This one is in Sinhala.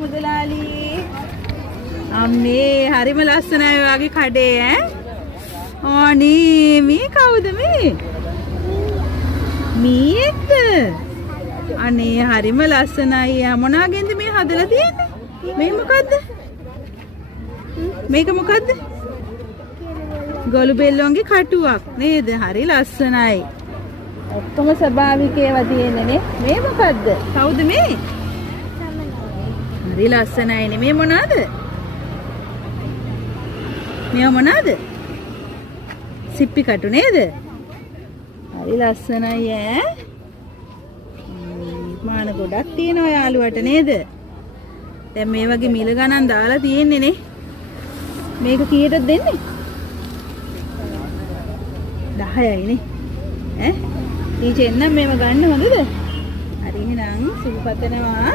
මුදලාලි අම්මේ හරිම ලස්සනයි වගේ කඩේ ඈ. අනේ මේ කවුද මේ? මීයක්ද? අනේ හරිම ලස්සනයි. මොනාගෙන්ද මේ හදලා තියෙන්නේ? මේ මොකද්ද? මේක මොකද්ද? ගොළු බෙල්ලොන්ගේ කටුවක් නේද? හරි ලස්සනයි. ඔක්කොම ස්වභාවික ඒවා තියෙන්නේ නේ. මේ මොකද්ද? කවුද මේ? හරි ලස්සනයි නේ. මේ මොනවාද? මේ මොනවාද? සිප්පි කටු නේද? හරි ලස්සනයි ඈ. මාන ගොඩක් තියෙනවා යාළුවට නේද? දැන් මේ වගේ මිල ගණන් දාලා තියෙන්නේ නේ. මේක කීයටද දෙන්නේ? 10යි නේ. ඈ ඊචෙන් නම් මේව ගන්න හොඳද? හරි එහෙනම් සුබ පතනවා.